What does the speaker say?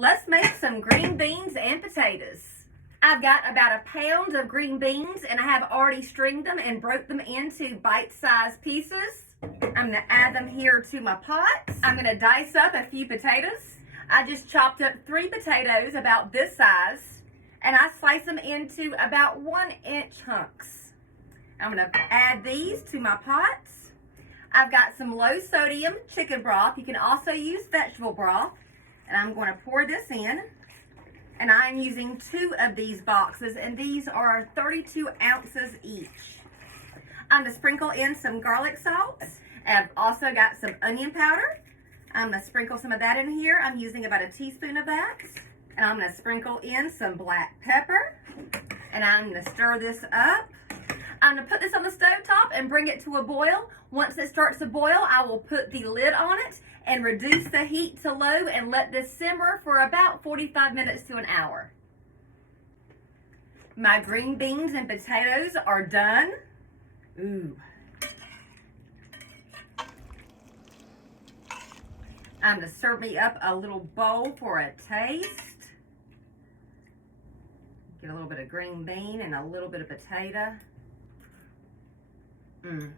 Let's make some green beans and potatoes. I've got about a pound of green beans and I have already stringed them and broke them into bite-sized pieces. I'm going to add them here to my pot. I'm going to dice up a few potatoes. I just chopped up 3 potatoes about this size and I slice them into about 1-inch hunks. I'm going to add these to my pot. I've got some low sodium chicken broth. You can also use vegetable broth. And I'm going to pour this in. And I'm using 2 of these boxes, and these are 32 ounces each. I'm going to sprinkle in some garlic salt. I've also got some onion powder. I'm going to sprinkle some of that in here. I'm using about a teaspoon of that. And I'm going to sprinkle in some black pepper. And I'm going to stir this up. I'm going to put this on the stove top and bring it to a boil. Once it starts to boil, I will put the lid on it and reduce the heat to low and let this simmer for about 45 minutes to an hour. My green beans and potatoes are done. Ooh. I'm going to serve me up a little bowl for a taste. Get a little bit of green bean and a little bit of potato. Mmm.